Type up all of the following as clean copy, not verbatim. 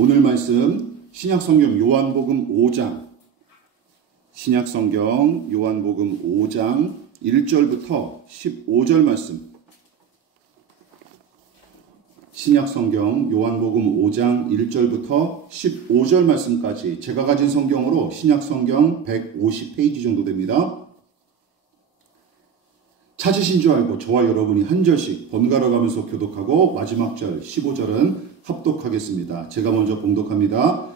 오늘 말씀 신약성경 요한복음 5장 신약성경 요한복음 5장 1절부터 15절 말씀 신약성경 요한복음 5장 1절부터 15절 말씀까지 제가 가진 성경으로 신약성경 150페이지 정도 됩니다. 찾으신 줄 알고 저와 여러분이 한 절씩 번갈아 가면서 교독하고 마지막 절 15절은 합독하겠습니다. 제가 먼저 봉독합니다.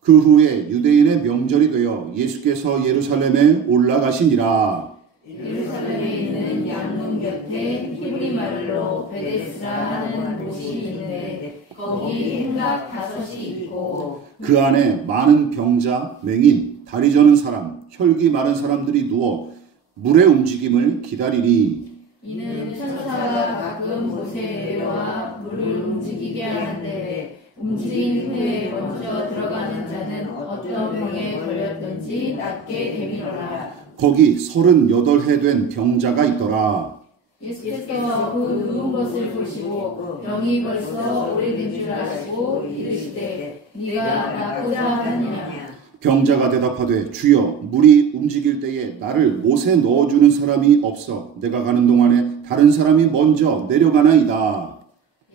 그 후에 유대인의 명절이 되어 예수께서 예루살렘에 올라가시니라. 예루살렘에 있는 양문 곁에 히브리 말로 베데스다 하는 곳이 있는데 거기 행각 5이 있고 그 안에 많은 병자, 맹인, 다리 저는 사람, 혈기 마른 사람들이 누워 물의 움직임을 기다리니 이는 천사가 가끔 곳에 내려와 물을 움직이게 하는데 움직인 후에 먼저 들어가는 자는 어떤 병에 걸렸든지 낫게 되리라. 거기 38해 된 병자가 있더라. 예수께서 그 누운 것을 보시고 병이 벌써 오래된 줄 아시고 이르시되 네가 낫고자 하느냐. 병자가 대답하되 주여 물이 움직일 때에 나를 못에 넣어주는 사람이 없어 내가 가는 동안에 다른 사람이 먼저 내려가나이다.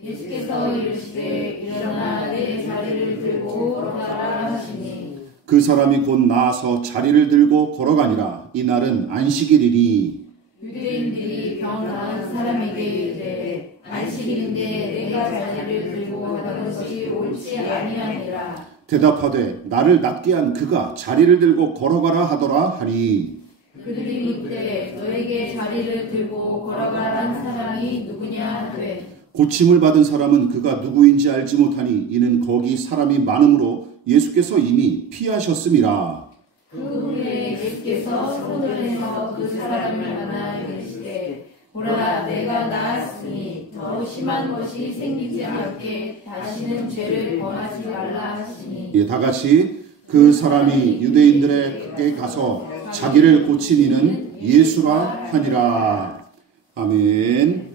예수께서 이르시되 일어나 내 자리를 들고 걸어가라 하시니 그 사람이 곧 나아서 자리를 들고 걸어가니라. 이날은 안식일이니 유대인들이 병 나은 사람에게 이르되 안식일인데 내가 자리를 들고 가는 것이 옳지 아니하니라. 대답하되 나를 낫게 한 그가 자리를 들고 걸어가라 하더라 하니 그들이 묻되 너에게 자리를 들고 걸어가란 사람이 누구냐 하되 고침을 받은 사람은 그가 누구인지 알지 못하니 이는 거기 사람이 많음으로 예수께서 이미 피하셨음이라. 그 후에 예수께서 손들에서 그 사람을 만나 이르시되 보라 내가 나았으니 더 심한 것이 생기지 않게 다시는 죄를 범하지 말라 하시니 다 같이 그 사람이 유대인들에게 가서 자기를 고친 이는 예수라 하니라. 아멘.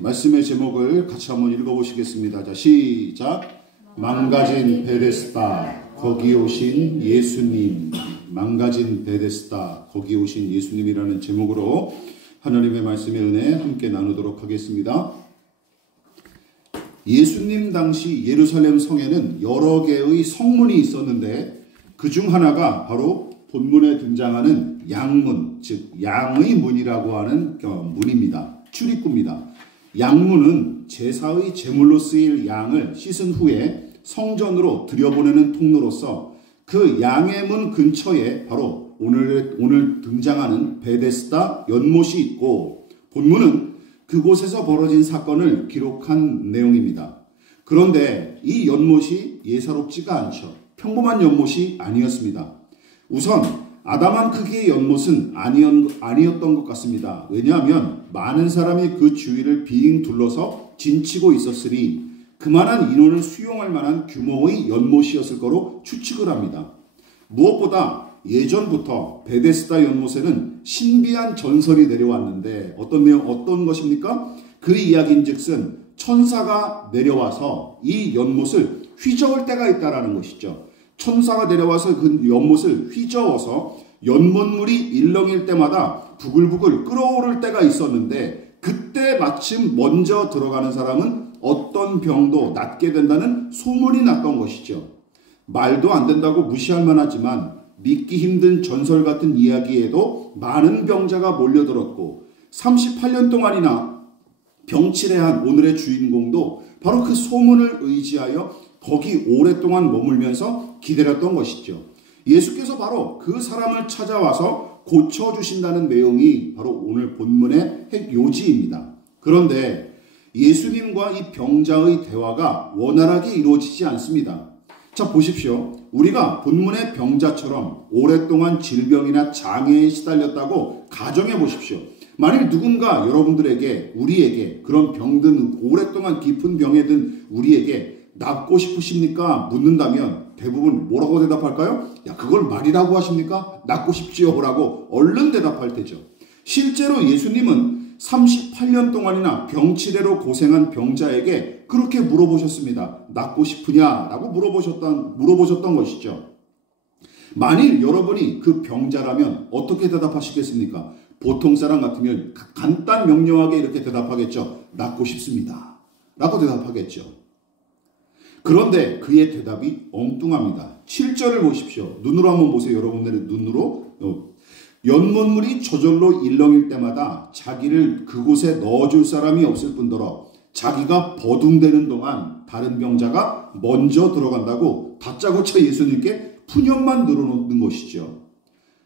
말씀의 제목을 같이 한번 읽어보시겠습니다. 자, 시작. 망가진 베데스다 거기 오신 예수님. 망가진 베데스다 거기 오신 예수님이라는 제목으로 하나님의 말씀의 은혜 함께 나누도록 하겠습니다. 예수님 당시 예루살렘 성에는 여러 개의 성문이 있었는데 그 중 하나가 바로 본문에 등장하는 양문, 즉 양의 문이라고 하는 문입니다. 출입구입니다. 양문은 제사의 제물로 쓰일 양을 씻은 후에 성전으로 들여보내는 통로로서 그 양의 문 근처에 바로 오늘 등장하는 베데스다 연못이 있고 본문은 그곳에서 벌어진 사건을 기록한 내용입니다. 그런데 이 연못이 예사롭지가 않죠. 평범한 연못이 아니었습니다. 우선 아담한 크기의 연못은 아니었던 것 같습니다. 왜냐하면 많은 사람이 그 주위를 빙 둘러서 진치고 있었으니 그만한 인원을 수용할 만한 규모의 연못이었을 거로 추측을 합니다. 무엇보다 예전부터 베데스다 연못에는 신비한 전설이 내려왔는데 어떤 것입니까? 그 이야기인즉슨 천사가 내려와서 이 연못을 휘저을 때가 있다라는 것이죠. 천사가 내려와서 그 연못을 휘저어서 연못물이 일렁일 때마다 부글부글 끓어오를 때가 있었는데 그때 마침 먼저 들어가는 사람은 어떤 병도 낫게 된다는 소문이 났던 것이죠. 말도 안 된다고 무시할 만하지만 믿기 힘든 전설 같은 이야기에도 많은 병자가 몰려들었고 38년 동안이나 병치레한 오늘의 주인공도 바로 그 소문을 의지하여 거기 오랫동안 머물면서 기다렸던 것이죠. 예수께서 바로 그 사람을 찾아와서 고쳐주신다는 내용이 바로 오늘 본문의 핵 요지입니다. 그런데 예수님과 이 병자의 대화가 원활하게 이루어지지 않습니다. 자, 보십시오. 우리가 본문의 병자처럼 오랫동안 질병이나 장애에 시달렸다고 가정해 보십시오. 만일 누군가 여러분들에게, 우리에게 그런 병든 오랫동안 깊은 병에 든 우리에게 낫고 싶으십니까? 묻는다면 대부분 뭐라고 대답할까요? 야, 그걸 말이라고 하십니까? 낫고 싶지요 라고 얼른 대답할 테죠. 실제로 예수님은 38년 동안이나 병치레로 고생한 병자에게 그렇게 물어보셨습니다. 낫고 싶으냐라고 물어보셨던 것이죠. 만일 여러분이 그 병자라면 어떻게 대답하시겠습니까? 보통 사람 같으면 간단 명료하게 이렇게 대답하겠죠. 낫고 싶습니다 라고 대답하겠죠. 그런데 그의 대답이 엉뚱합니다. 7절을 보십시오. 눈으로 한번 보세요. 여러분들의 눈으로. 연못물이 저절로 일렁일 때마다 자기를 그곳에 넣어줄 사람이 없을 뿐더러 자기가 버둥대는 동안 다른 병자가 먼저 들어간다고 다짜고짜 예수님께 푸념만 늘어놓는 것이죠.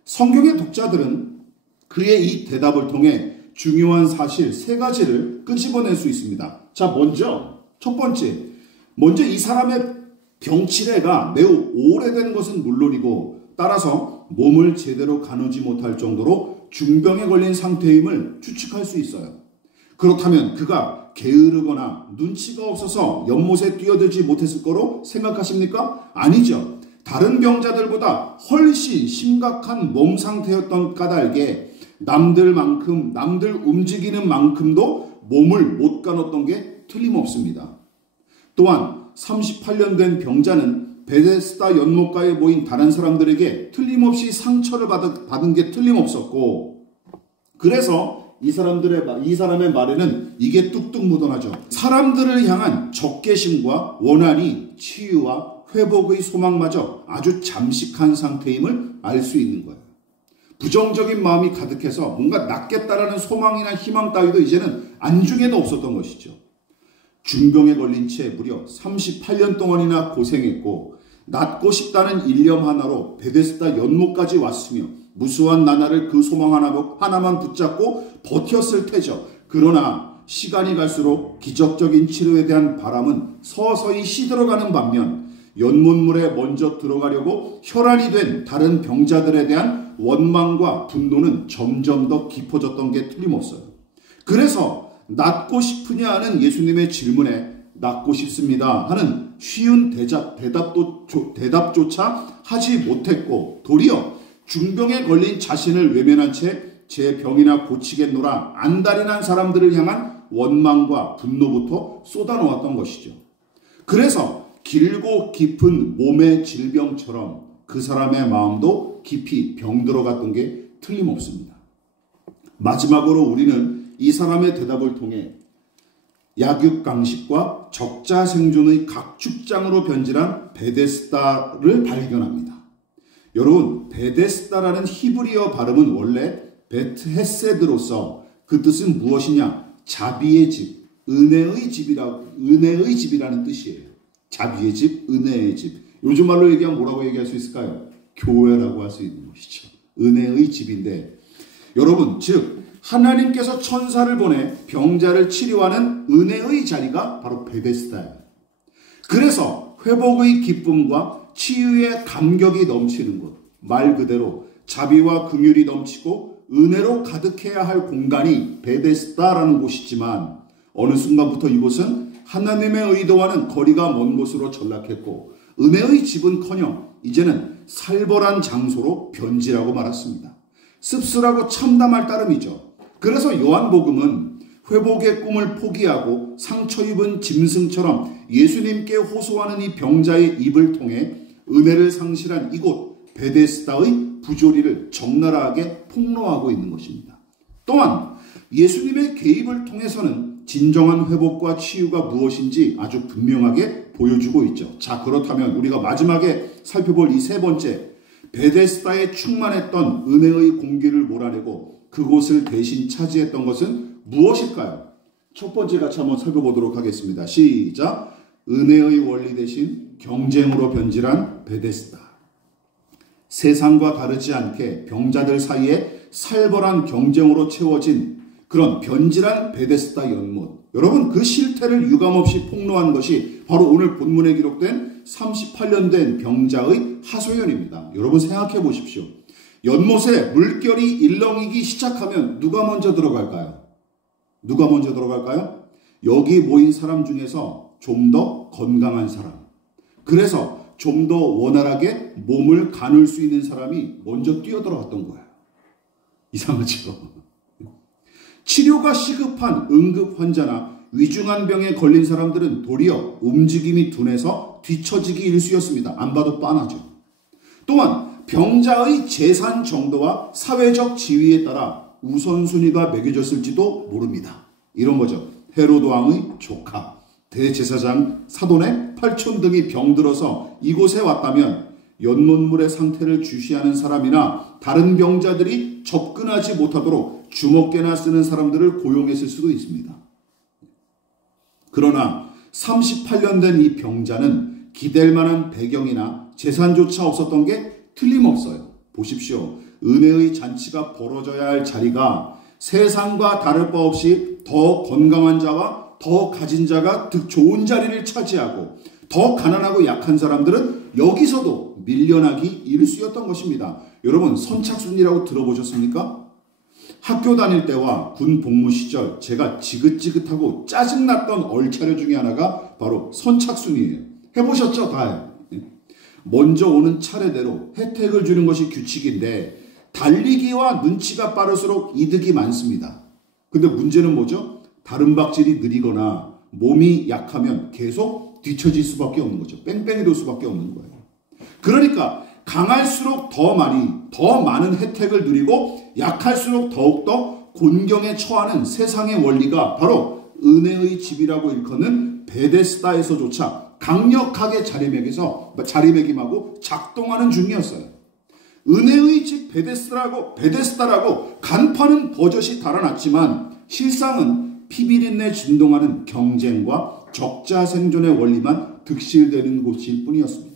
성경의 독자들은 그의 이 대답을 통해 중요한 사실 3가지를 끄집어낼 수 있습니다. 자, 첫 번째, 이 사람의 병치레가 매우 오래된 것은 물론이고 따라서 몸을 제대로 가누지 못할 정도로 중병에 걸린 상태임을 추측할 수 있어요. 그렇다면 그가 게으르거나 눈치가 없어서 연못에 뛰어들지 못했을 거로 생각하십니까? 아니죠. 다른 병자들보다 훨씬 심각한 몸 상태였던 까닭에 남들 움직이는 만큼도 몸을 못 가눴던 게 틀림없습니다. 또한 38년 된 병자는 베데스다 연못가에 모인 다른 사람들에게 틀림없이 상처를 받은 게 틀림없었고, 그래서 이 사람의 말에는 이게 뚝뚝 묻어나죠. 사람들을 향한 적개심과 원한이 치유와 회복의 소망마저 아주 잠식한 상태임을 알 수 있는 거예요. 부정적인 마음이 가득해서 뭔가 낫겠다라는 소망이나 희망 따위도 이제는 안중에도 없었던 것이죠. 중병에 걸린 채 무려 38년 동안이나 고생했고 낫고 싶다는 일념 하나로 베데스다 연못까지 왔으며 무수한 나날을 그 소망 하나만 붙잡고 버텼을 테죠. 그러나 시간이 갈수록 기적적인 치료에 대한 바람은 서서히 시들어가는 반면 연못물에 먼저 들어가려고 혈안이 된 다른 병자들에 대한 원망과 분노는 점점 더 깊어졌던 게 틀림없어요. 그래서 낫고 싶으냐 하는 예수님의 질문에 낫고 싶습니다 하는 쉬운 대답조차 하지 못했고 도리어 중병에 걸린 자신을 외면한 채 제 병이나 고치겠노라 안달이 난 사람들을 향한 원망과 분노부터 쏟아놓았던 것이죠. 그래서 길고 깊은 몸의 질병처럼 그 사람의 마음도 깊이 병들어갔던 게 틀림없습니다. 마지막으로 우리는 이 사람의 대답을 통해 약육강식과 적자생존의 각축장으로 변질한 베데스다를 발견합니다. 여러분, 베데스다라는 히브리어 발음은 원래 베트헤세드로서 그 뜻은 무엇이냐? 자비의 집, 은혜의 집이라는 뜻이에요. 자비의 집, 은혜의 집. 요즘 말로 얘기하면 뭐라고 얘기할 수 있을까요? 교회라고 할 수 있는 것이죠. 은혜의 집인데, 여러분, 즉 하나님께서 천사를 보내 병자를 치료하는 은혜의 자리가 바로 베데스다예요. 그래서 회복의 기쁨과 치유의 감격이 넘치는 곳, 말 그대로 자비와 긍휼이 넘치고 은혜로 가득해야 할 공간이 베데스다라는 곳이지만 어느 순간부터 이곳은 하나님의 의도와는 거리가 먼 곳으로 전락했고 은혜의 집은커녕 이제는 살벌한 장소로 변질하고 말았습니다. 씁쓸하고 참담할 따름이죠. 그래서 요한복음은 회복의 꿈을 포기하고 상처 입은 짐승처럼 예수님께 호소하는 이 병자의 입을 통해 은혜를 상실한 이곳 베데스다의 부조리를 적나라하게 폭로하고 있는 것입니다. 또한 예수님의 개입을 통해서는 진정한 회복과 치유가 무엇인지 아주 분명하게 보여주고 있죠. 자, 그렇다면 우리가 마지막에 살펴볼 이 3번째, 베데스다에 충만했던 은혜의 공기를 몰아내고 그곳을 대신 차지했던 것은 무엇일까요? 첫 번째 같이 한번 살펴보도록 하겠습니다. 시작! 은혜의 원리 대신 경쟁으로 변질한 베데스다. 세상과 다르지 않게 병자들 사이에 살벌한 경쟁으로 채워진 그런 변질한 베데스다 연못. 여러분, 그 실태를 유감없이 폭로한 것이 바로 오늘 본문에 기록된 38년 된 병자의 하소연입니다. 여러분 생각해 보십시오. 연못에 물결이 일렁이기 시작하면 누가 먼저 들어갈까요? 누가 먼저 들어갈까요? 여기 모인 사람 중에서 좀 더 건강한 사람. 그래서 좀 더 원활하게 몸을 가눌 수 있는 사람이 먼저 뛰어들어갔던 거예요. 이상하죠? 치료가 시급한 응급 환자나 위중한 병에 걸린 사람들은 도리어 움직임이 둔해서 뒤처지기 일쑤였습니다. 안 봐도 뻔하죠. 또한 병자의 재산 정도와 사회적 지위에 따라 우선순위가 매겨졌을지도 모릅니다. 이런 거죠. 헤로드 왕의 조카, 대제사장 사돈의 팔촌 등이 병들어서 이곳에 왔다면 연못물의 상태를 주시하는 사람이나 다른 병자들이 접근하지 못하도록 주먹개나 쓰는 사람들을 고용했을 수도 있습니다. 그러나 38년 된 이 병자는 기댈 만한 배경이나 재산조차 없었던 게 틀림없어요. 보십시오. 은혜의 잔치가 벌어져야 할 자리가 세상과 다를 바 없이 더 건강한 자와 더 가진 자가 더 좋은 자리를 차지하고 더 가난하고 약한 사람들은 여기서도 밀려나기 일쑤였던 것입니다. 여러분, 선착순이라고 들어보셨습니까? 학교 다닐 때와 군 복무 시절 제가 지긋지긋하고 짜증났던 얼차려 중에 하나가 바로 선착순이에요. 해보셨죠? 다. 먼저 오는 차례대로 혜택을 주는 것이 규칙인데 달리기와 눈치가 빠를수록 이득이 많습니다. 근데 문제는 뭐죠? 다른 박질이 느리거나 몸이 약하면 계속 뒤처질 수밖에 없는 거죠. 뺑뺑이 돌 수밖에 없는 거예요. 그러니까 강할수록 더 많은 혜택을 누리고 약할수록 더욱더 곤경에 처하는 세상의 원리가 바로 은혜의 집이라고 일컫는 베데스다에서조차 강력하게 자리매김하고 작동하는 중이었어요. 은혜의 집 베데스다라고 간파는 버젓이 달아났지만 실상은 피비린내 진동하는 경쟁과 적자 생존의 원리만 득실되는 곳일 뿐이었습니다.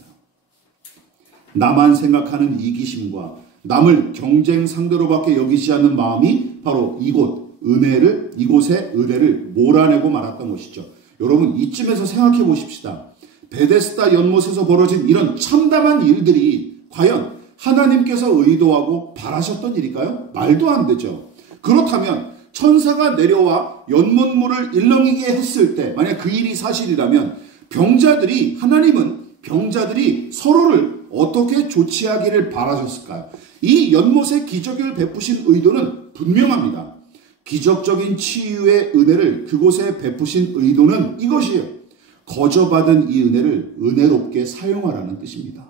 나만 생각하는 이기심과 남을 경쟁 상대로밖에 여기지 않는 마음이 바로 이곳의 은혜를 몰아내고 말았던 것이죠. 여러분, 이쯤에서 생각해 보십시다. 베데스다 연못에서 벌어진 이런 참담한 일들이 과연 하나님께서 의도하고 바라셨던 일일까요? 말도 안 되죠. 그렇다면 천사가 내려와 연못물을 일렁이게 했을 때 만약 그 일이 사실이라면 하나님은 병자들이 서로를 어떻게 조치하기를 바라셨을까요? 이 연못에 기적을 베푸신 의도는 분명합니다. 기적적인 치유의 은혜를 그곳에 베푸신 의도는 이것이에요. 거저받은 이 은혜를 은혜롭게 사용하라는 뜻입니다.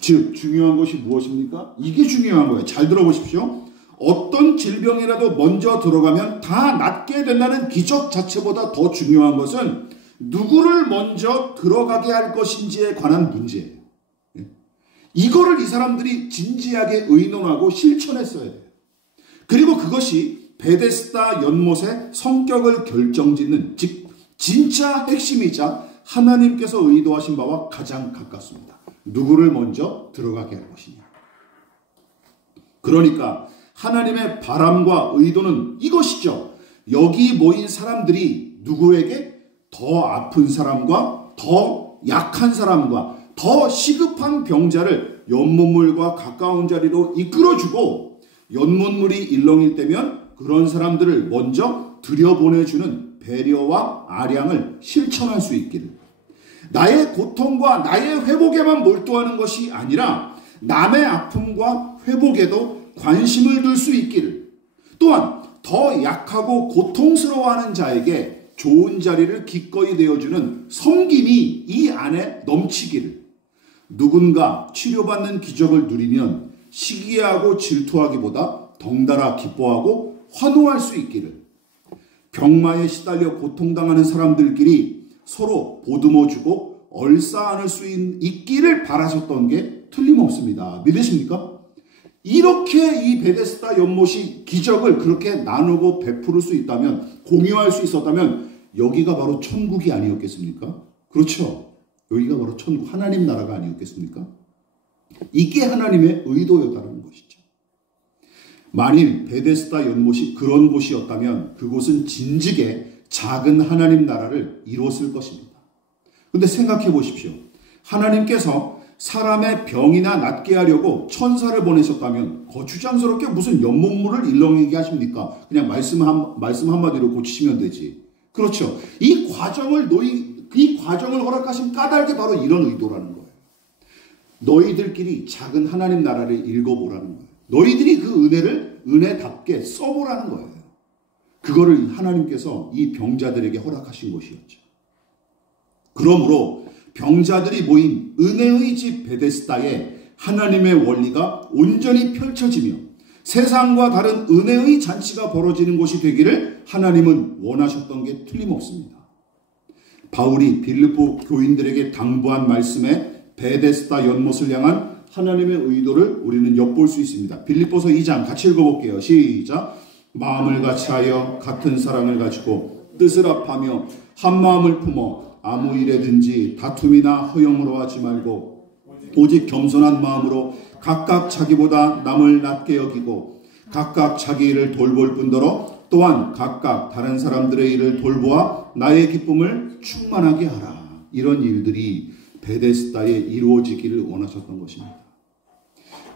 즉 중요한 것이 무엇입니까? 이게 중요한 거예요. 잘 들어보십시오. 어떤 질병이라도 먼저 들어가면 다 낫게 된다는 기적 자체보다 더 중요한 것은 누구를 먼저 들어가게 할 것인지에 관한 문제예요. 이거를 이 사람들이 진지하게 의논하고 실천했어야 돼요. 그리고 그것이 베데스다 연못의 성격을 결정짓는, 즉 진짜 핵심이자 하나님께서 의도하신 바와 가장 가깝습니다. 누구를 먼저 들어가게 할 것이냐. 그러니까 하나님의 바람과 의도는 이것이죠. 여기 모인 사람들이 누구에게 더 아픈 사람과 더 약한 사람과 더 시급한 병자를 연못물과 가까운 자리로 이끌어주고 연못물이 일렁일 때면 그런 사람들을 먼저 들여보내주는 배려와 아량을 실천할 수 있기를, 나의 고통과 나의 회복에만 몰두하는 것이 아니라 남의 아픔과 회복에도 관심을 둘 수 있기를, 또한 더 약하고 고통스러워하는 자에게 좋은 자리를 기꺼이 내어주는 섬김이 이 안에 넘치기를, 누군가 치료받는 기적을 누리면 시기하고 질투하기보다 덩달아 기뻐하고 환호할 수 있기를, 병마에 시달려 고통당하는 사람들끼리 서로 보듬어주고 얼싸안을 수 있기를 바라셨던 게 틀림없습니다. 믿으십니까? 이렇게 이 베데스다 연못이 기적을 그렇게 나누고 베풀 수 있다면, 공유할 수 있었다면 여기가 바로 천국이 아니었겠습니까? 그렇죠. 여기가 바로 천국, 하나님 나라가 아니었겠습니까? 이게 하나님의 의도였다는 것이죠. 만일 베데스다 연못이 그런 곳이었다면 그곳은 진즉에 작은 하나님 나라를 이뤘을 것입니다. 근데 생각해 보십시오. 하나님께서 사람의 병이나 낫게 하려고 천사를 보내셨다면 거추장스럽게 무슨 연못물을 일렁이게 하십니까? 그냥 말씀 한마디로 고치시면 되지. 그렇죠. 이 과정을 허락하신 까닭이 바로 이런 의도라는 거예요. 너희들끼리 작은 하나님 나라를 읽어보라는 거예요. 너희들이 그 은혜를 은혜답게 써보라는 거예요. 그거를 하나님께서 이 병자들에게 허락하신 것이었죠. 그러므로 병자들이 모인 은혜의 집 베데스다에 하나님의 원리가 온전히 펼쳐지며 세상과 다른 은혜의 잔치가 벌어지는 곳이 되기를 하나님은 원하셨던 게 틀림없습니다. 바울이 빌립보 교인들에게 당부한 말씀에 베데스다 연못을 향한 하나님의 의도를 우리는 엿볼 수 있습니다. 빌립보서 2장 같이 읽어볼게요. 시작. 마음을 같이하여 같은 사랑을 가지고 뜻을 합하며 한 마음을 품어 아무 일에든지 다툼이나 허영으로 하지 말고 오직 겸손한 마음으로 각각 자기보다 남을 낮게 여기고 각각 자기 일을 돌볼 뿐더러 또한 각각 다른 사람들의 일을 돌보아 나의 기쁨을 충만하게 하라. 이런 일들이 베데스다에 이루어지기를 원하셨던 것입니다.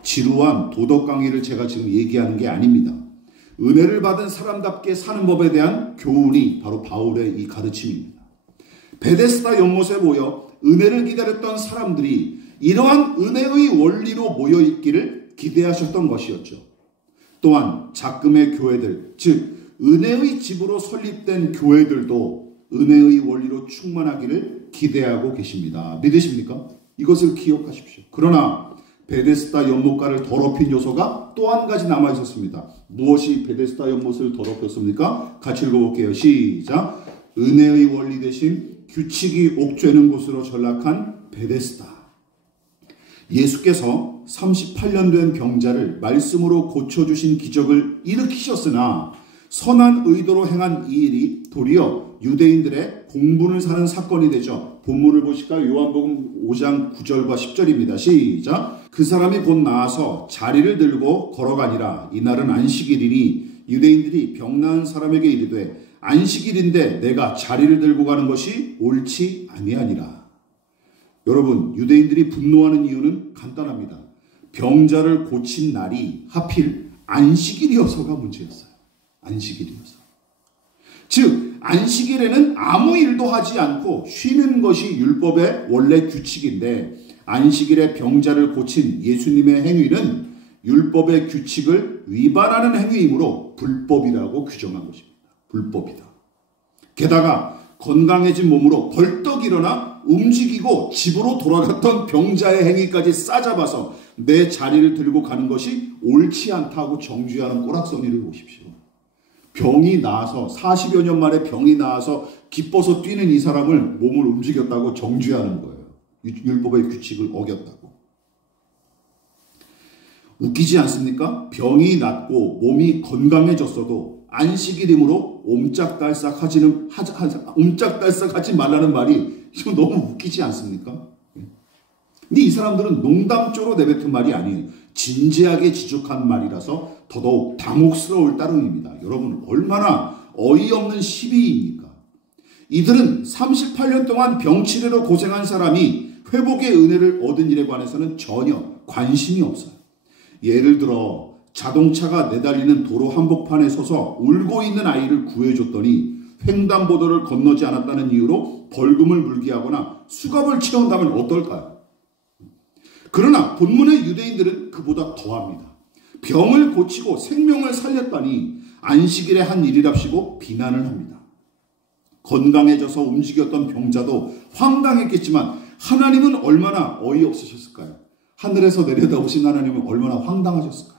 지루한 도덕 강의를 제가 지금 얘기하는 게 아닙니다. 은혜를 받은 사람답게 사는 법에 대한 교훈이 바로 바울의 이 가르침입니다. 베데스다 연못에 모여 은혜를 기다렸던 사람들이 이러한 은혜의 원리로 모여있기를 기대하셨던 것이었죠. 또한 작금의 교회들, 즉 은혜의 집으로 설립된 교회들도 은혜의 원리로 충만하기를 기대하고 계십니다. 믿으십니까? 이것을 기억하십시오. 그러나 베데스다 연못가를 더럽힌 요소가 또 한 가지 남아 있었습니다. 무엇이 베데스다 연못을 더럽혔습니까? 같이 읽어볼게요. 시작. 은혜의 원리 대신 규칙이 옥죄는 곳으로 전락한 베데스다. 예수께서 38년 된 병자를 말씀으로 고쳐주신 기적을 일으키셨으나 선한 의도로 행한 이 일이 도리어 유대인들의 공분을 사는 사건이 되죠. 본문을 보실까요? 요한복음 5장 9절과 10절입니다. 시작. 그 사람이 곧 나아서 자리를 들고 걸어가니라. 이날은 안식일이니 유대인들이 병나은 사람에게 이르되 안식일인데 내가 자리를 들고 가는 것이 옳지 아니하니라. 여러분, 유대인들이 분노하는 이유는 간단합니다. 병자를 고친 날이 하필 안식일이어서가 문제였어요. 안식일이어서. 즉 안식일에는 아무 일도 하지 않고 쉬는 것이 율법의 원래 규칙인데 안식일에 병자를 고친 예수님의 행위는 율법의 규칙을 위반하는 행위이므로 불법이라고 규정한 것입니다. 불법이다. 게다가 건강해진 몸으로 벌떡 일어나 움직이고 집으로 돌아갔던 병자의 행위까지 싸잡아서 내 자리를 들고 가는 것이 옳지 않다고 정죄하는 꼬락서니를 보십시오. 병이 나아서 40여 년 만에 병이 나아서 기뻐서 뛰는 이 사람을 몸을 움직였다고 정죄하는 거예요. 율법의 규칙을 어겼다고. 웃기지 않습니까? 병이 낫고 몸이 건강해졌어도 안식일이므로 옴짝달싹하지 말라는 말이 이거 너무 웃기지 않습니까? 근데 이 사람들은 농담조로 내뱉은 말이 아니에요. 진지하게 지적한 말이라서 더더욱 당혹스러울 따름입니다. 여러분, 얼마나 어이없는 시비입니까? 이들은 38년 동안 병치레로 고생한 사람이 회복의 은혜를 얻은 일에 관해서는 전혀 관심이 없어요. 예를 들어 자동차가 내달리는 도로 한복판에 서서 울고 있는 아이를 구해줬더니 횡단보도를 건너지 않았다는 이유로 벌금을 물게 하거나 수갑을 채운다면 어떨까요? 그러나 본문의 유대인들은 그보다 더합니다. 병을 고치고 생명을 살렸다니 안식일에 한 일이랍시고 비난을 합니다. 건강해져서 움직였던 병자도 황당했겠지만 하나님은 얼마나 어이없으셨을까요? 하늘에서 내려다보신 하나님은 얼마나 황당하셨을까요?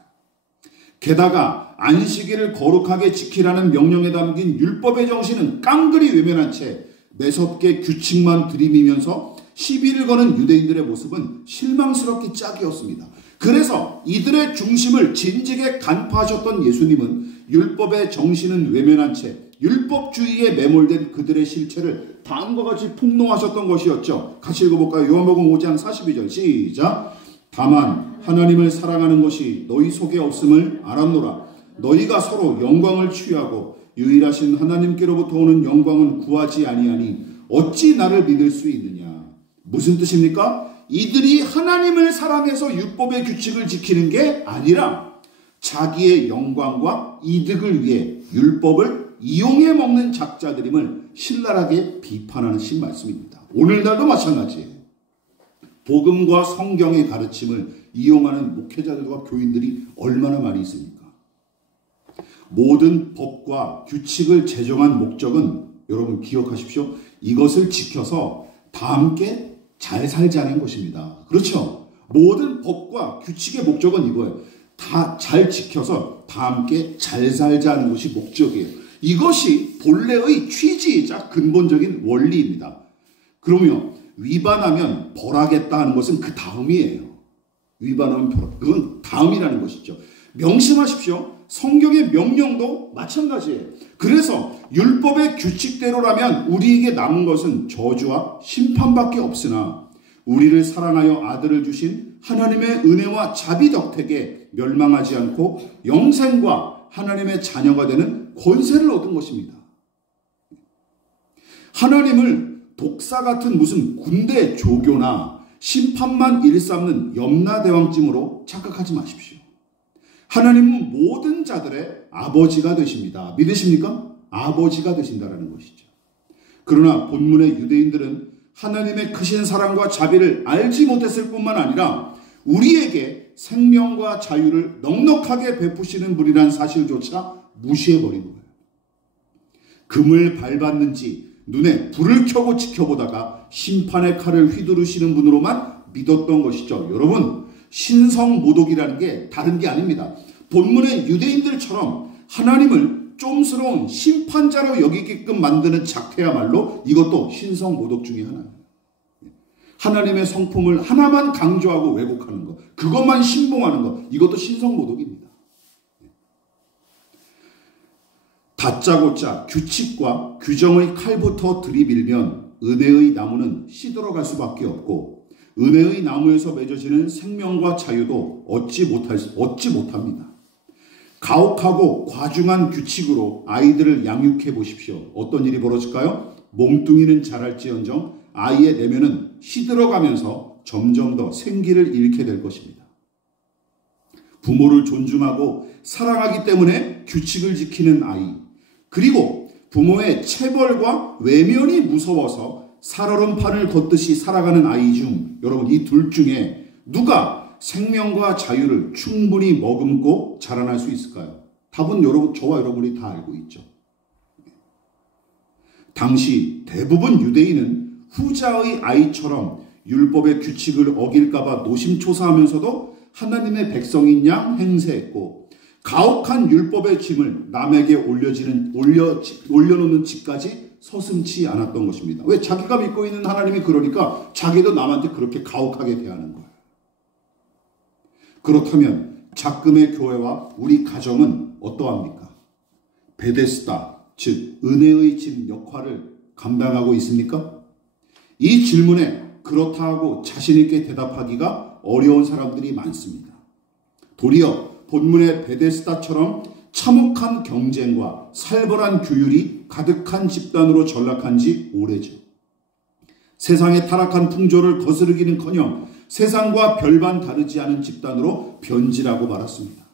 게다가 안식일을 거룩하게 지키라는 명령에 담긴 율법의 정신은 깡그리 외면한 채 매섭게 규칙만 들이미면서 시비를 거는 유대인들의 모습은 실망스럽기 짝이었습니다. 그래서 이들의 중심을 진지하게 간파하셨던 예수님은 율법의 정신은 외면한 채 율법주의에 매몰된 그들의 실체를 다음과 같이 폭로하셨던 것이었죠. 같이 읽어볼까요? 요한복음 5장 42절 시작. 다만 하나님을 사랑하는 것이 너희 속에 없음을 알았노라. 너희가 서로 영광을 취하고 유일하신 하나님께로부터 오는 영광은 구하지 아니하니 어찌 나를 믿을 수 있느냐. 무슨 뜻입니까? 이들이 하나님을 사랑해서 율법의 규칙을 지키는 게 아니라 자기의 영광과 이득을 위해 율법을 이용해 먹는 작자들임을 신랄하게 비판하는 말씀입니다. 오늘날도 마찬가지예요. 복음과 성경의 가르침을 이용하는 목회자들과 교인들이 얼마나 많이 있습니까? 모든 법과 규칙을 제정한 목적은 여러분 기억하십시오. 이것을 지켜서 다 함께 잘 살자는 것입니다. 그렇죠? 모든 법과 규칙의 목적은 이거예요. 다 잘 지켜서 다 함께 잘 살자는 것이 목적이에요. 이것이 본래의 취지이자 근본적인 원리입니다. 그러면 위반하면 벌하겠다 하는 것은 그 다음이에요. 위반하면 벌, 그건 다음이라는 것이죠. 명심하십시오. 성경의 명령도 마찬가지예요. 그래서 율법의 규칙대로라면 우리에게 남은 것은 저주와 심판밖에 없으나 우리를 사랑하여 아들을 주신 하나님의 은혜와 자비 덕택에 멸망하지 않고 영생과 하나님의 자녀가 되는 권세를 얻은 것입니다. 하나님을 독사 같은 무슨 군대 조교나 심판만 일삼는 염라대왕쯤으로 착각하지 마십시오. 하나님은 모든 자들의 아버지가 되십니다. 믿으십니까? 아버지가 되신다는 것이죠. 그러나 본문의 유대인들은 하나님의 크신 사랑과 자비를 알지 못했을 뿐만 아니라 우리에게 생명과 자유를 넉넉하게 베푸시는 분이라는 사실조차 무시해버린 거예요. 금을 밟았는지 눈에 불을 켜고 지켜보다가 심판의 칼을 휘두르시는 분으로만 믿었던 것이죠. 여러분, 신성모독이라는 게 다른 게 아닙니다. 본문의 유대인들처럼 하나님을 좀스러운 심판자로 여기게끔 만드는 작태야말로 이것도 신성모독 중에 하나예요. 하나님의 성품을 하나만 강조하고 왜곡하는 것, 그것만 신봉하는 것, 이것도 신성모독입니다. 다짜고짜 규칙과 규정의 칼부터 들이밀면 은혜의 나무는 시들어갈 수밖에 없고 은혜의 나무에서 맺어지는 생명과 자유도 얻지 못합니다. 가혹하고 과중한 규칙으로 아이들을 양육해 보십시오. 어떤 일이 벌어질까요? 몽둥이는 자랄지언정 아이의 내면은 시들어가면서 점점 더 생기를 잃게 될 것입니다. 부모를 존중하고 사랑하기 때문에 규칙을 지키는 아이, 그리고 부모의 체벌과 외면이 무서워서 살얼음판을 걷듯이 살아가는 아이 중 여러분 이 둘 중에 누가 생명과 자유를 충분히 머금고 자라날 수 있을까요? 답은 여러분, 저와 여러분이 다 알고 있죠. 당시 대부분 유대인은 후자의 아이처럼 율법의 규칙을 어길까봐 노심초사하면서도 하나님의 백성인 양 행세했고 가혹한 율법의 짐을 남에게 올려놓는 짓까지 서슴지 않았던 것입니다. 왜? 자기가 믿고 있는 하나님이 그러니까 자기도 남한테 그렇게 가혹하게 대하는 거예요. 그렇다면 작금의 교회와 우리 가정은 어떠합니까? 베데스다, 즉 은혜의 집 역할을 감당하고 있습니까? 이 질문에 그렇다 하고 자신있게 대답하기가 어려운 사람들이 많습니다. 도리어 본문의 베데스다처럼 참혹한 경쟁과 살벌한 규율이 가득한 집단으로 전락한 지 오래죠. 세상의 타락한 풍조를 거스르기는커녕 세상과 별반 다르지 않은 집단으로 변질하고 말았습니다.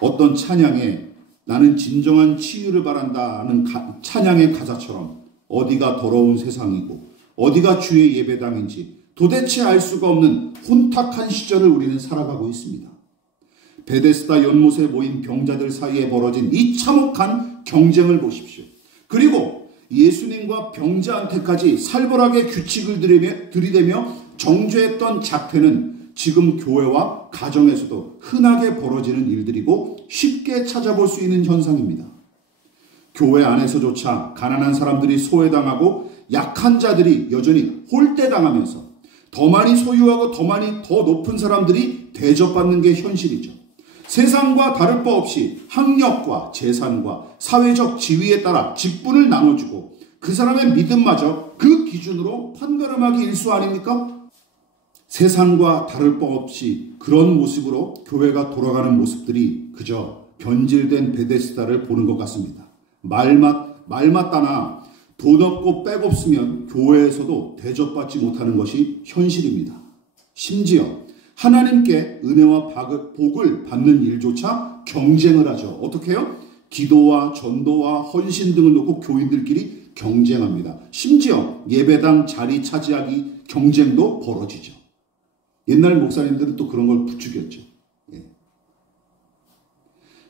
어떤 찬양에 나는 진정한 치유를 바란다는 찬양의 가사처럼 어디가 더러운 세상이고 어디가 주의 예배당인지 도대체 알 수가 없는 혼탁한 시절을 우리는 살아가고 있습니다. 베데스다 연못에 모인 병자들 사이에 벌어진 이 참혹한 경쟁을 보십시오. 그리고 예수님과 병자한테까지 살벌하게 규칙을 들이대며 정죄했던 작태는 지금 교회와 가정에서도 흔하게 벌어지는 일들이고 쉽게 찾아볼 수 있는 현상입니다. 교회 안에서조차 가난한 사람들이 소외당하고 약한 자들이 여전히 홀대당하면서 더 많이 소유하고 더 높은 사람들이 대접받는 게 현실이죠. 세상과 다를 바 없이 학력과 재산과 사회적 지위에 따라 직분을 나눠주고 그 사람의 믿음마저 그 기준으로 판가름하기 일수 아닙니까? 세상과 다를 바 없이 그런 모습으로 교회가 돌아가는 모습들이 그저 변질된 베데스다를 보는 것 같습니다. 말 맞다나 돈 없고 백 없으면 교회에서도 대접받지 못하는 것이 현실입니다. 심지어 하나님께 은혜와 복을 받는 일조차 경쟁을 하죠. 어떻게 해요? 기도와 전도와 헌신 등을 놓고 교인들끼리 경쟁합니다. 심지어 예배당 자리 차지하기 경쟁도 벌어지죠. 옛날 목사님들은 또 그런 걸 부추겼죠.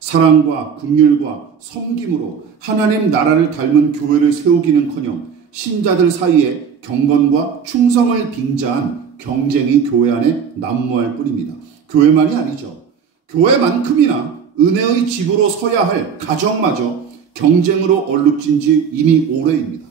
사랑과 긍휼과 섬김으로 하나님 나라를 닮은 교회를 세우기는커녕 신자들 사이에 경건과 충성을 빙자한 경쟁이 교회 안에 난무할 뿐입니다. 교회만이 아니죠. 교회만큼이나 은혜의 집으로 서야 할 가정마저 경쟁으로 얼룩진 지 이미 오래입니다.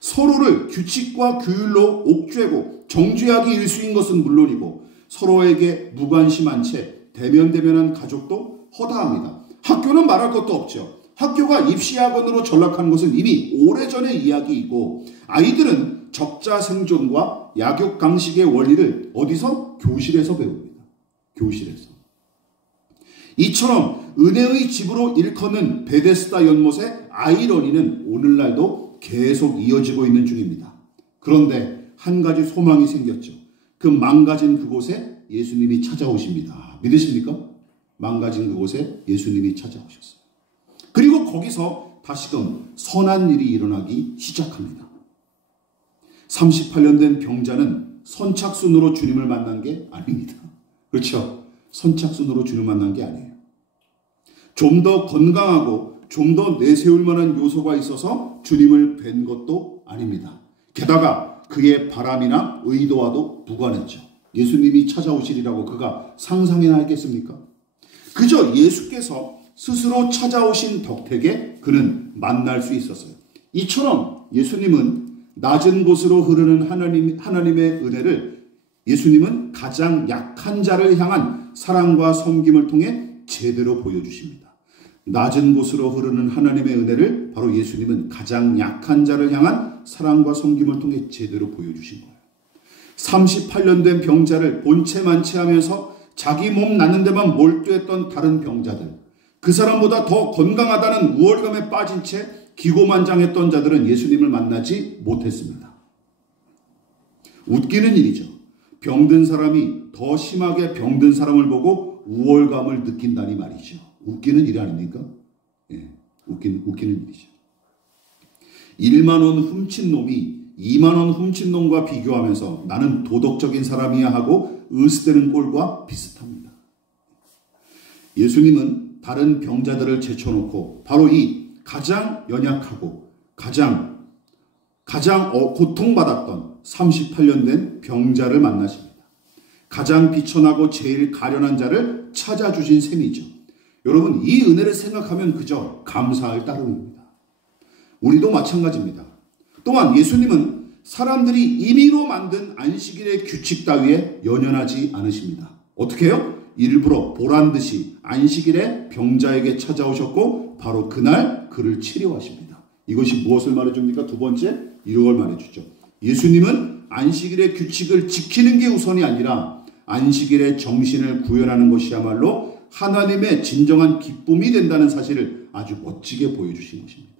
서로를 규칙과 규율로 옥죄고 정죄하기 일수인 것은 물론이고 서로에게 무관심한 채 대면대면한 가족도 허다합니다. 학교는 말할 것도 없죠. 학교가 입시학원으로 전락한 것은 이미 오래전의 이야기이고 아이들은 적자 생존과 약육 강식의 원리를 어디서? 교실에서 배웁니다. 교실에서. 이처럼 은혜의 집으로 일컫는 베데스다 연못의 아이러니는 오늘날도 계속 이어지고 있는 중입니다. 그런데 한 가지 소망이 생겼죠. 그 망가진 그곳에 예수님이 찾아오십니다. 믿으십니까? 망가진 그곳에 예수님이 찾아오셨어요. 그리고 거기서 다시금 선한 일이 일어나기 시작합니다. 38년 된 병자는 선착순으로 주님을 만난 게 아닙니다. 그렇죠? 선착순으로 주님을 만난 게 아니에요. 좀 더 건강하고 좀 더 내세울 만한 요소가 있어서 주님을 뵌 것도 아닙니다. 게다가 그의 바람이나 의도와도 무관했죠. 예수님이 찾아오시리라고 그가 상상해야 하겠습니까? 그저 예수께서 스스로 찾아오신 덕택에 그는 만날 수 있었어요. 이처럼 예수님은 낮은 곳으로 흐르는 하나님의 은혜를 예수님은 가장 약한 자를 향한 사랑과 섬김을 통해 제대로 보여주십니다. 낮은 곳으로 흐르는 하나님의 은혜를 바로 예수님은 가장 약한 자를 향한 사랑과 섬김을 통해 제대로 보여주신 거예요. 38년 된 병자를 본체만체하면서 자기 몸 낫는 데만 몰두했던 다른 병자들, 그 사람보다 더 건강하다는 우월감에 빠진 채 기고만장했던 자들은 예수님을 만나지 못했습니다. 웃기는 일이죠. 병든 사람이 더 심하게 병든 사람을 보고 우월감을 느낀다니 말이죠. 웃기는 일 아닙니까? 예, 웃기는 일이죠. 1만 원 훔친 놈이 2만 원 훔친 놈과 비교하면서 나는 도덕적인 사람이야 하고 으스대는 꼴과 비슷합니다. 예수님은 다른 병자들을 제쳐놓고 바로 이 가장 연약하고 가장 고통받았던 38년 된 병자를 만나십니다. 가장 비천하고 제일 가련한 자를 찾아주신 셈이죠. 여러분, 이 은혜를 생각하면 그저 감사할 따름입니다. 우리도 마찬가지입니다. 또한 예수님은 사람들이 임의로 만든 안식일의 규칙 따위에 연연하지 않으십니다. 어떻게 해요? 일부러 보란듯이 안식일에 병자에게 찾아오셨고 바로 그날 그를 치료하십니다. 이것이 무엇을 말해줍니까? 두 번째, 이걸 말해주죠. 예수님은 안식일의 규칙을 지키는 게 우선이 아니라 안식일의 정신을 구현하는 것이야말로 하나님의 진정한 기쁨이 된다는 사실을 아주 멋지게 보여주신 것입니다.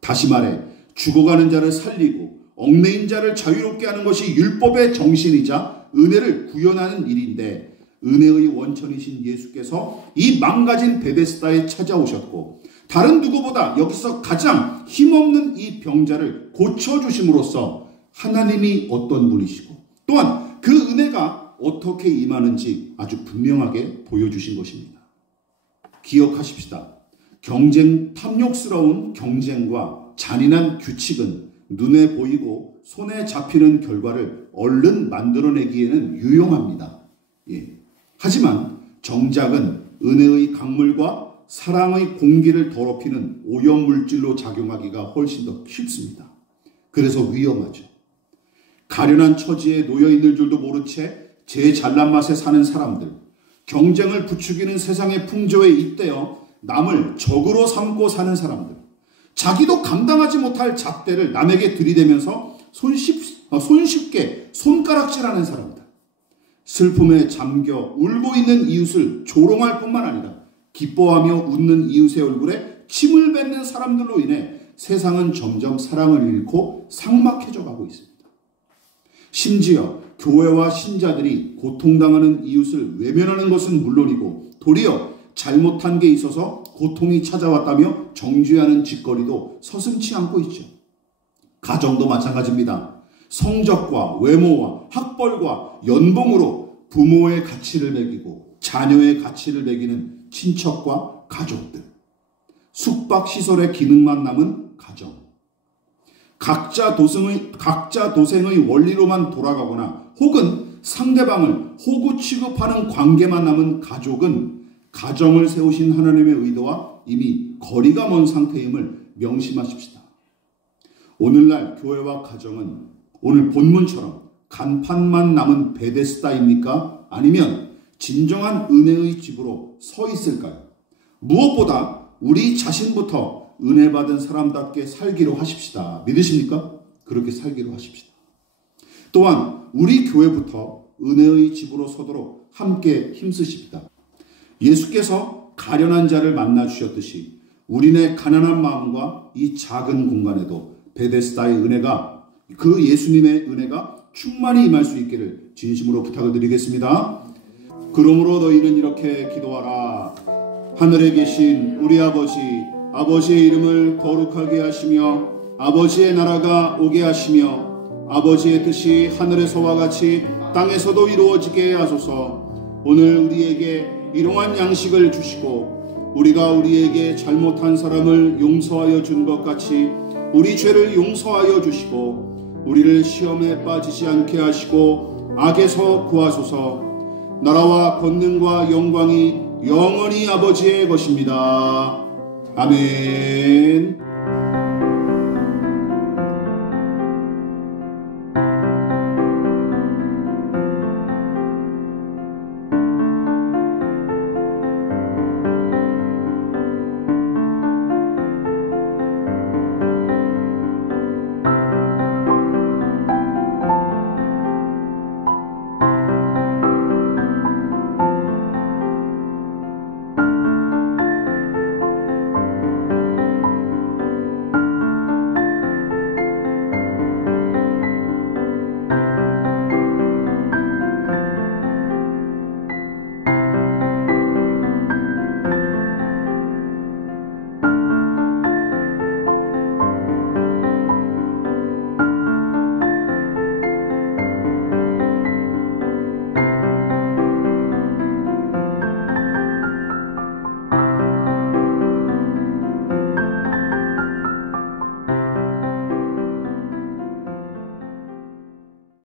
다시 말해 죽어가는 자를 살리고 얽매인 자를 자유롭게 하는 것이 율법의 정신이자 은혜를 구현하는 일인데 은혜의 원천이신 예수께서 이 망가진 베데스다에 찾아오셨고 다른 누구보다 여기서 가장 힘없는 이 병자를 고쳐주심으로써 하나님이 어떤 분이시고 또한 그 은혜가 어떻게 임하는지 아주 분명하게 보여주신 것입니다. 기억하십시다. 탐욕스러운 경쟁과 잔인한 규칙은 눈에 보이고 손에 잡히는 결과를 얼른 만들어내기에는 유용합니다. 예. 하지만 정작은 은혜의 강물과 사랑의 공기를 더럽히는 오염물질로 작용하기가 훨씬 더 쉽습니다. 그래서 위험하죠. 가련한 처지에 놓여있는 줄도 모른 채 제 잘난 맛에 사는 사람들, 경쟁을 부추기는 세상의 풍조에 잇대어 남을 적으로 삼고 사는 사람들, 자기도 감당하지 못할 잣대를 남에게 들이대면서 손쉽게 손가락질하는 사람들, 슬픔에 잠겨 울고 있는 이웃을 조롱할 뿐만 아니라 기뻐하며 웃는 이웃의 얼굴에 침을 뱉는 사람들로 인해 세상은 점점 사랑을 잃고 삭막해져 가고 있습니다. 심지어 교회와 신자들이 고통당하는 이웃을 외면하는 것은 물론이고 도리어 잘못한 게 있어서 고통이 찾아왔다며 정죄하는 짓거리도 서슴지 않고 있죠. 가정도 마찬가지입니다. 성적과 외모와 학벌과 연봉으로 부모의 가치를 매기고 자녀의 가치를 매기는 친척과 가족들, 숙박시설의 기능만 남은 가정, 각자 도생의 원리로만 돌아가거나 혹은 상대방을 호구 취급하는 관계만 남은 가족은 가정을 세우신 하나님의 의도와 이미 거리가 먼 상태임을 명심하십시다. 오늘날 교회와 가정은 오늘 본문처럼 간판만 남은 베데스다입니까? 아니면 진정한 은혜의 집으로 서 있을까요? 무엇보다 우리 자신부터 은혜 받은 사람답게 살기로 하십시다. 믿으십니까? 그렇게 살기로 하십시다. 또한 우리 교회부터 은혜의 집으로 서도록 함께 힘쓰십시다. 예수께서 가련한 자를 만나 주셨듯이 우리네 가난한 마음과 이 작은 공간에도 베데스다의 은혜가, 그 예수님의 은혜가 충만히 임할 수 있기를 진심으로 부탁을 드리겠습니다. 그러므로 너희는 이렇게 기도하라. 하늘에 계신 우리 아버지, 아버지의 이름을 거룩하게 하시며 아버지의 나라가 오게 하시며 아버지의 뜻이 하늘에서와 같이 땅에서도 이루어지게 하소서. 오늘 우리에게 일용할 양식을 주시고 우리가 우리에게 잘못한 사람을 용서하여 준 것 같이 우리 죄를 용서하여 주시고 우리를 시험에 빠지지 않게 하시고 악에서 구하소서. 나라와 권능과 영광이 영원히 아버지의 것입니다. 아멘.